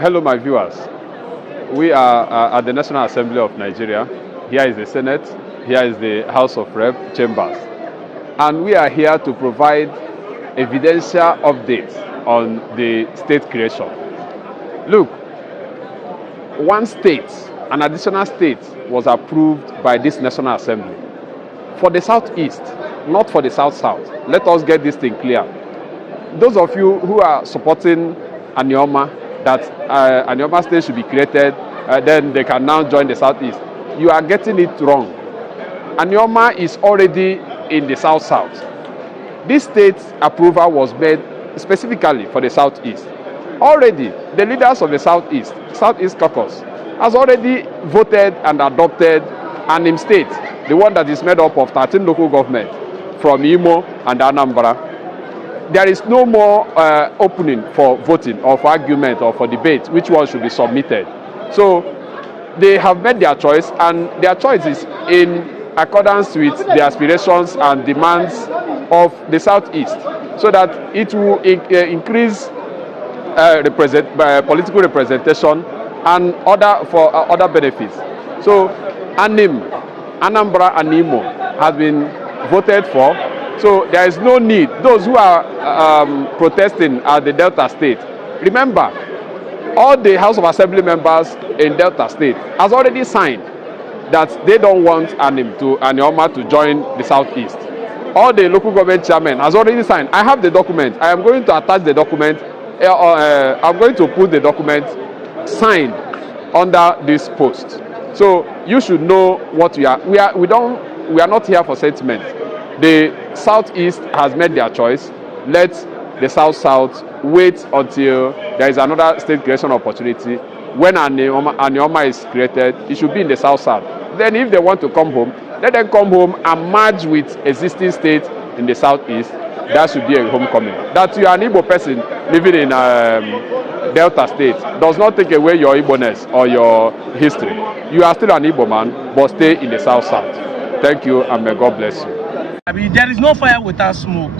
Hello, my viewers. We are at the National Assembly of Nigeria. Here is the Senate. Here is the House of Rep chambers. And we are here to provide evidential updates on the state creation. Look, one state, an additional state, was approved by this National Assembly for the Southeast, not for the South-South. Let us get this thing clear. Those of you who are supporting Anioma, that Anioma state should be created, then they can now join the Southeast. You are getting it wrong. Anioma is already in the South-South. This state approval was made specifically for the Southeast. Already, the leaders of the Southeast Caucus, has already voted and adopted Anim state, the one that is made up of 13 local governments from Imo and Anambra. There is no more opening for voting or for argument or for debate which one should be submitted. So they have made their choice, and their choice is in accordance with the aspirations and demands of the Southeast, so that it will increase political representation and other benefits. So Anim, Anambra and Imo has been voted for. So there is no need. Those who are protesting at the Delta State, remember, all the House of Assembly members in Delta State has already signed that they don't want Anioma to join the Southeast. All the local government chairmen has already signed. I have the document. I am going to attach the document. I'm going to put the document signed under this post. So you should know what we are. We are not here for sentiment. The Southeast has made their choice. Let the South-South wait until there is another state creation opportunity. When Anioma is created, it should be in the South-South. Then if they want to come home, let them come home and merge with existing states in the Southeast. That should be a homecoming. That you are an Igbo person living in Delta State does not take away your Igbo-ness or your history. You are still an Igbo man, but stay in the South-South. Thank you, and may God bless you. There is no fire without smoke.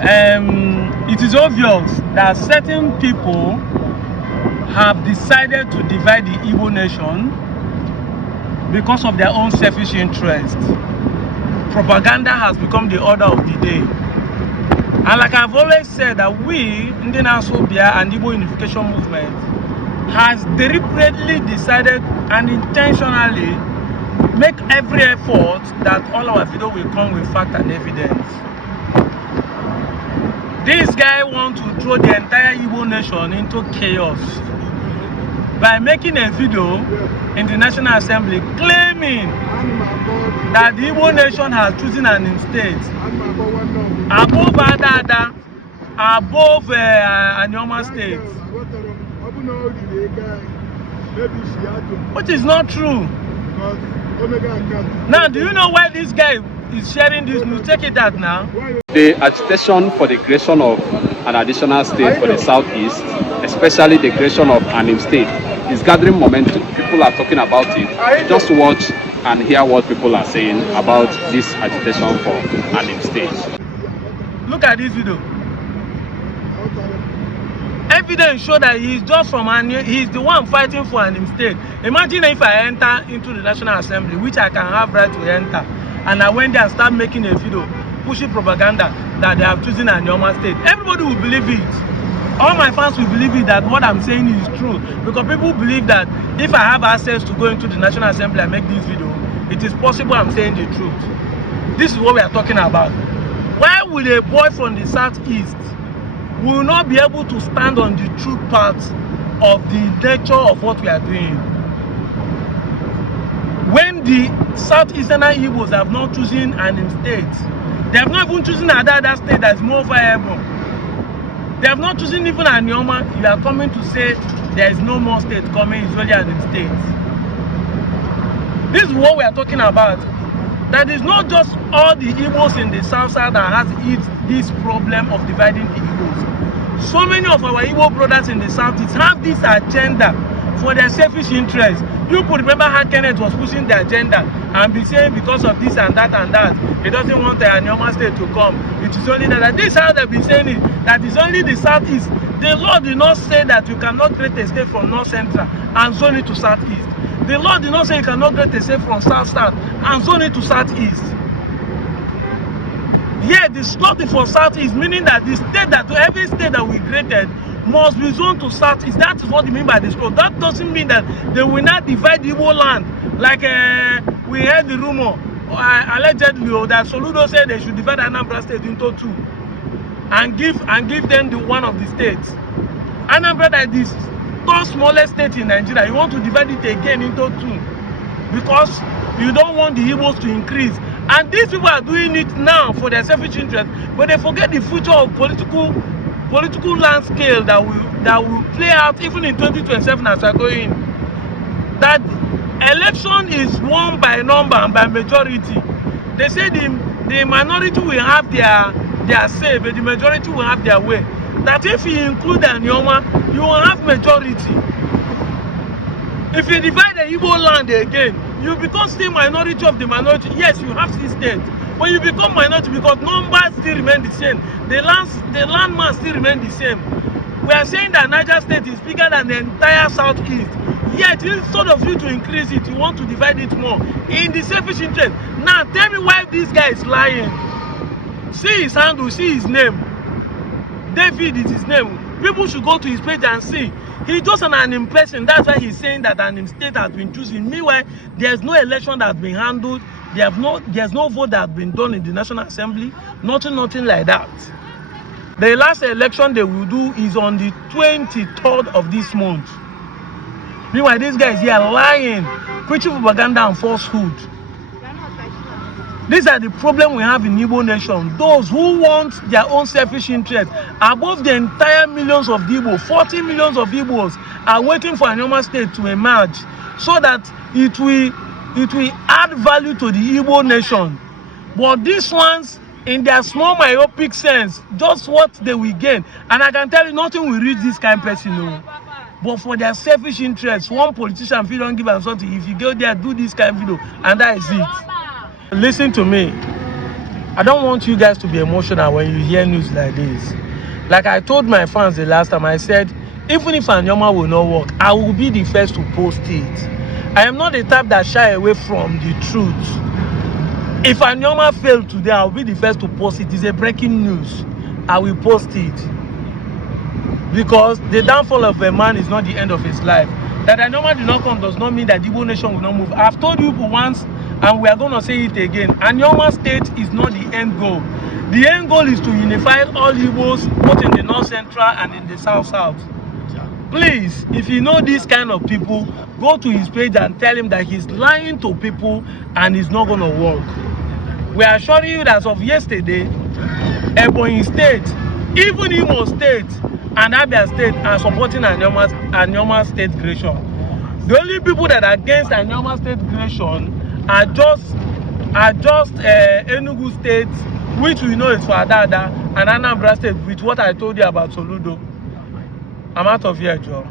It is obvious that certain people have decided to divide the Igbo nation because of their own selfish interest. Propaganda has become the order of the day. And like I've always said, that we, Indian Asobia and Igbo Unification Movement, has deliberately decided and intentionally make every effort that all our video will come with fact and evidence. This guy wants to throw the entire Igbo nation into chaos by making a video in the National Assembly claiming that the Igbo nation has chosen an state above Adada, above Anioma state, which is not true. Now, do you know why this guy is sharing this news? Check it out now. The agitation for the creation of an additional state for the Southeast, especially the creation of Anim state, is gathering momentum. People are talking about it. Just watch and hear what people are saying about this agitation for Anim state. Look at this video. Evidence show that he is just from Anim. He is the one fighting for Anim state. Imagine if I enter into the National Assembly, which I can have right to enter, and I went there and start making a video pushing propaganda that they have chosen Anioma state. Everybody will believe it. All my fans will believe it, that what I'm saying is true, because people believe that if I have access to go into the National Assembly and make this video, it is possible I'm saying the truth. This is what we are talking about. Why will a boy from the Southeast will not be able to stand on the true part of the nature of what we are doing, when the Southeastern Igbos have not chosen an state? They have not even chosen another state that is more viable. They have not chosen even Anioma. You are coming to say there is no more state coming, it's only an state. This is what we are talking about. That is not just all the Igbos in the South Side that has this problem of dividing the Igbos. So many of our Igbo brothers in the Southeast have this agenda for their selfish interests. You could remember how Kenneth was pushing the agenda and be saying because of this and that, he doesn't want the Anioma state to come. It is only that. This is how they've been saying it, that it's only the Southeast The law did not say that you cannot create a state from North Central and zone it to Southeast. The law did not say you cannot create a state from South South and zone it to Southeast. Yeah, the slot for Southeast, meaning that the state that every state that we created must be zoned to Southeast. That is what they mean by the slot. That doesn't mean that they will not divide the Igbo land. Like we heard the rumor, allegedly, that Soludo said they should divide Anambra State into two and give them the one of the states. Anambra, that is the third smallest state in Nigeria, you want to divide it again into two because you don't want the Igbos to increase. And these people are doing it now for their selfish interest, but they forget the future of political land scale that will play out even in 2027 as we're going. That election is won by number and by majority. They say the minority will have their say, but the majority will have their way. That if you include Anioma, you will have majority. If you divide the Igbo land again, you become still minority of the minority. Yes, you have 6 states, but you become minority because numbers still remain the same. The land mass still remain the same. We are saying that Niger State is bigger than the entire Southeast. Yet, instead of you to increase it, you want to divide it more in the selfish interest. Now, tell me why this guy is lying. See his handle, see his name. David is his name. People should go to his page and see. He's just an Anim person. That's why he's saying that Anim state has been chosen. Meanwhile, there's no election that's been handled. There's no vote that's been done in the National Assembly. Nothing like that. The last election they will do is on the 23rd of this month. Meanwhile, this guy is here lying, preaching propaganda and falsehood. These are the problem we have in Igbo nation. Those who want their own selfish interest above the entire millions of Igbo, 40 millions of Igbos are waiting for Anioma state to emerge so that it will add value to the Igbo nation. But these ones, in their small myopic sense, just what they will gain. And I can tell you, nothing will reach this kind of person. No. But for their selfish interest, one politician, if you don't give them something, if you go there, do this kind of video, and that is it. Listen to me. I don't want you guys to be emotional when you hear news like this. Like I told my fans the last time, I said, even if Anioma will not work, I will be the first to post it. I am not the type that shy away from the truth. If Anioma failed today, I will be the first to post it. It's a breaking news. I will post it. Because the downfall of a man is not the end of his life. That Anioma did not come does not mean that the Igbo nation will not move. I've told you once, and we are going to say it again. Anioma state is not the end goal. The end goal is to unify all Igbos, both in the North Central and in the South South. Please, if you know these kind of people, go to his page and tell him that he's lying to people and it's not going to work. We are assuring you that as of yesterday, Ebonyi State, even Imo State and Abia State are supporting Anioma state creation. The only people that are against Anioma state creation are just Enugu State, which we know is for Adada, and Anambra State, with what I told you about Soludo. I'm out of here, Joe.